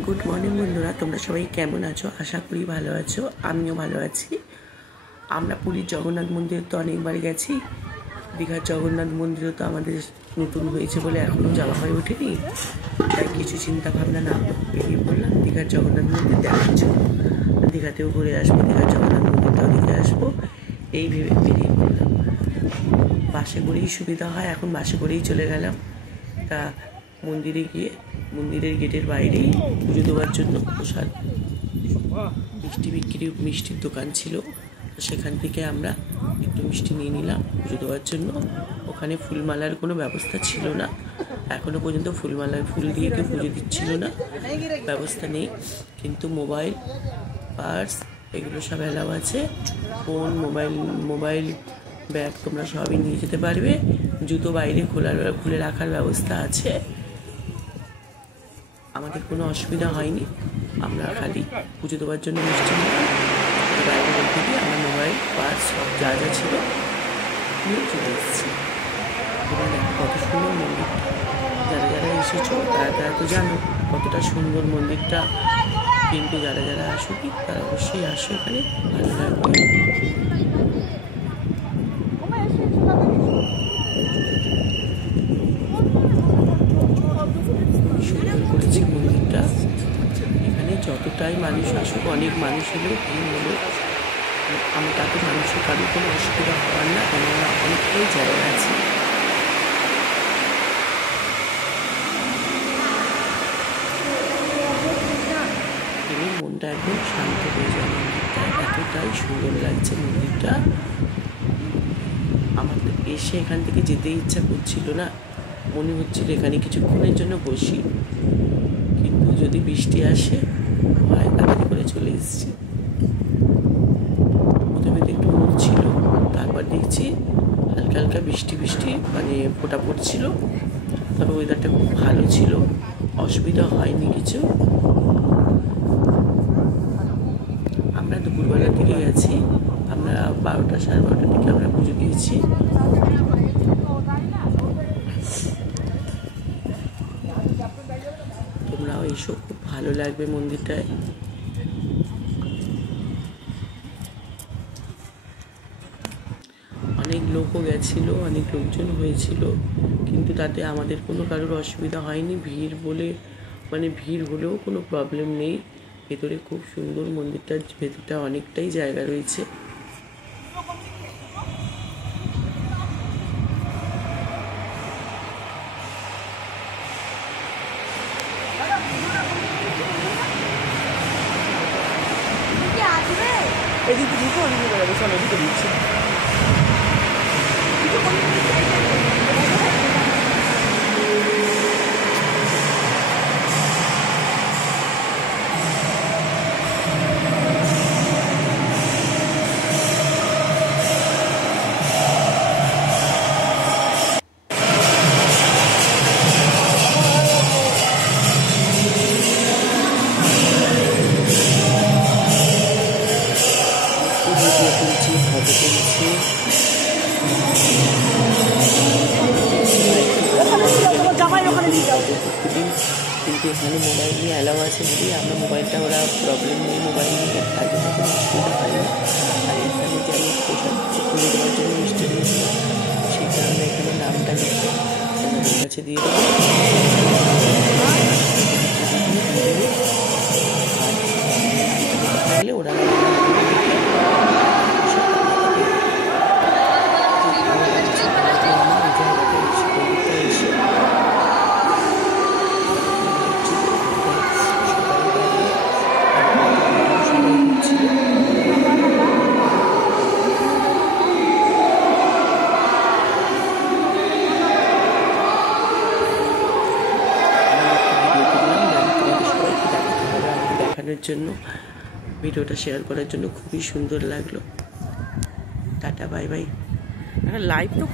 Good morning বন্ধুরা, তোমরা সবাই কেমন আছো? আশা করি ভালো আছো। আমিও ভালো আছি। আমরা পুরীর জগন্নাথ মন্দিরে তো অনেকবার গেছি। দীঘার জগন্নাথ মন্দিরও তো আমাদের নতুন হয়েছে বলে এখনও যাওয়া হয়ে ওঠেনি। তাই কিছু চিন্তা ভাবনা না বেরিয়ে পড়লাম দীঘার জগন্নাথ মন্দির দেখার জন্য। দীঘাতেও ঘুরে আসবো, দীঘার জগন্নাথ মন্দিরটাও দেখে আসবো, এই ভেবে বেরিয়ে পড়লাম। বাসে করেই সুবিধা হয়, এখন বাসে করেই চলে গেলাম। তা মন্দিরে গিয়ে মন্দিরের গেটের বাইরেই পুজো দেওয়ার জন্য প্রসাদ মিষ্টির দোকান ছিল। সেখান থেকে আমরা একটু মিষ্টি নিয়ে নিলাম পুজো দেওয়ার জন্য। ওখানে ফুলমালার কোনো ব্যবস্থা ছিল না, এখনও পর্যন্ত ফুল দিয়ে কেউ পুজো দিচ্ছিল না, ব্যবস্থা নেই। কিন্তু মোবাইল, পার্স এগুলো সব অ্যালাউ আছে। ফোন, মোবাইল ব্যাগ তোমরা সবই নিয়ে যেতে পারবে। জুতো বাইরে খুলে রাখার ব্যবস্থা আছে। আমাদের কোনো অসুবিধা হয়নি। আমরা খালি পুজো দেওয়ার জন্য মিষ্টি নিলাম, বাইরে রেখে দিয়ে আমরা মোবাইল, পার্স সব যা যা ছিল নিয়ে চলে এসেছি। এবার দেখো কত সুন্দর মন্দিরটা। যারা যারা এসেছো তারা তো জানো কতটা সুন্দর মন্দিরটা, কিন্তু যারা আসোনি তারা অবশ্যই আসো, এখানে ভালো লাগবে। সুন্দর করেছে মন্দিরটা। এখানে যতটাই মানুষ আসুক, অনেক মানুষ হলেও ভিড় হলেও আমার তাতে মানুষের কারোর কোনো অসুবিধা হওয়ার না, কেননা অনেকটাই জায়গা আছে। এবার মনটা একদম শান্ত হয়ে যায়। মন্দিরটা এতটাই সুন্দর লাগছে মন্দিরটা। আমার তো এসে এখান থেকে যেতে ইচ্ছা করছিল না, মনে হচ্ছিল এখানে কিছুক্ষণের জন্য বসি, কিন্তু যদি বৃষ্টি আসে হয় তাড়াতাড়ি করে চলে এসেছি। প্রথমে তো একটু রোদ ছিল, তারপর দেখছি হালকা হালকা বৃষ্টি মানে ফোঁটা পড়ছিল। তবে ওয়েদারটা খুব ভালো ছিল, অসুবিধা হয়নি কিছু। আমরা দুপুরবেলার দিকে গেছি, আমরা 12টা সাড়ে 12টার দিকে আমরা পুজো দিয়েছি। তোমরাও এসো, খুব ভালো লাগবে মন্দিরটায়। অনেক লোকও গেছিল, অনেক লোকজন হয়েছিল, কিন্তু তাতে আমাদের কারোর অসুবিধা হয়নি। ভিড় হলেও কোনো প্রবলেম নেই। ভেতরে খুব সুন্দর মন্দিরটার ভেতরটা, অনেকটাই জায়গা রয়েছে। এদিকে দিতে ওদিকে বেড়াবে, চলো এদিকে দিচ্ছি। কিন্তু এখানে মোবাইল নিয়ে অ্যালাউ আছে বলেই আমরা মোবাইলটা, ওরা প্রবলেম নেই মোবাইল নিয়ে, তার জন্য কোনো অসুবিধা হয়নি। আর এখানে যে আমি প্রসাদ তুলে দেওয়ার জন্য মিষ্টি দিয়েছিলাম, সেটা আমরা এখানে নামটা লিখে ওনাদের কাছে দিয়ে দেবো। আর ওরা জন্য ভিডিওটা শেয়ার করার জন্য খুবই সুন্দর লাগলো। Tata, bye bye. লাইভ তো